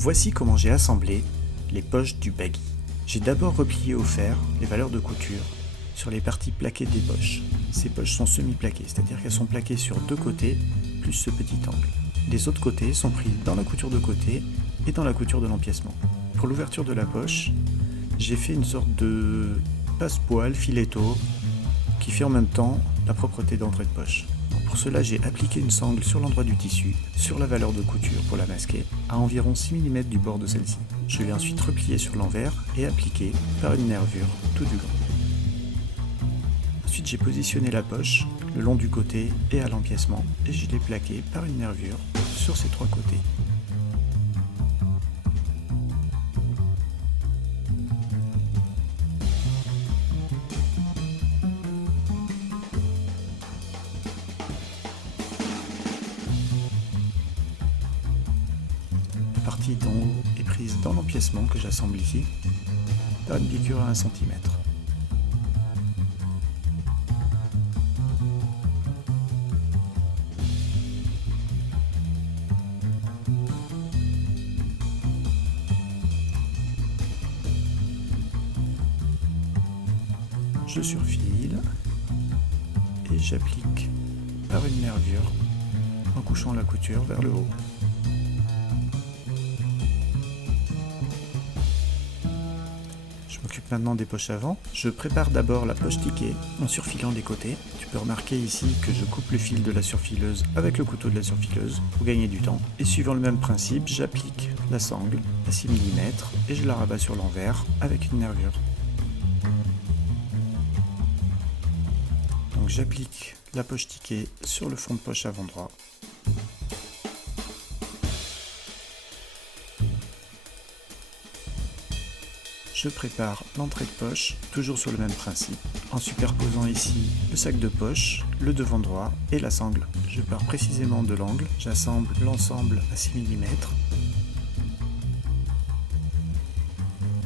Voici comment j'ai assemblé les poches du baggy. J'ai d'abord replié au fer les valeurs de couture sur les parties plaquées des poches. Ces poches sont semi-plaquées, c'est-à-dire qu'elles sont plaquées sur deux côtés plus ce petit angle. Les autres côtés sont pris dans la couture de côté et dans la couture de l'empiècement. Pour l'ouverture de la poche, j'ai fait une sorte de passepoil filetto qui fait en même temps la propreté d'entrée de poche. Pour cela, j'ai appliqué une sangle sur l'endroit du tissu, sur la valeur de couture pour la masquer, à environ 6 mm du bord de celle-ci. Je l'ai ensuite repliée sur l'envers et appliquée par une nervure tout du long. Ensuite, j'ai positionné la poche le long du côté et à l'empiècement et je l'ai plaquée par une nervure sur ces trois côtés. La partie d'en haut est prise dans l'empiècement que j'assemble ici par une piqûre à 1 cm. Je surfile et j'applique par une nervure en couchant la couture vers le haut. Je m'occupe maintenant des poches avant. Je prépare d'abord la poche ticket en surfilant les côtés. Tu peux remarquer ici que je coupe le fil de la surfileuse avec le couteau de la surfileuse pour gagner du temps. Et suivant le même principe, j'applique la sangle à 6 mm et je la rabats sur l'envers avec une nervure. Donc j'applique la poche ticket sur le fond de poche avant droit. Je prépare l'entrée de poche, toujours sur le même principe, en superposant ici le sac de poche, le devant droit et la sangle. Je pars précisément de l'angle, j'assemble l'ensemble à 6 mm,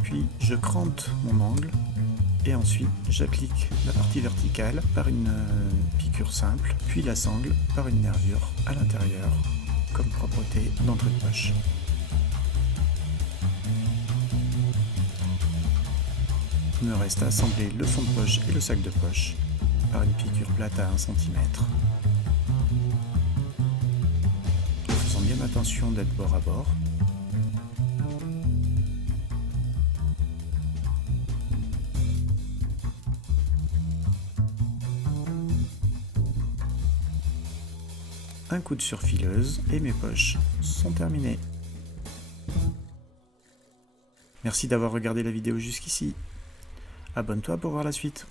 puis je crante mon angle et ensuite j'applique la partie verticale par une piqûre simple, puis la sangle par une nervure à l'intérieur, comme propreté d'entrée de poche. Il me reste à assembler le fond de poche et le sac de poche par une piqûre plate à 1 cm. En faisant bien attention d'être bord à bord. Un coup de surfileuse et mes poches sont terminées. Merci d'avoir regardé la vidéo jusqu'ici. Abonne-toi pour voir la suite.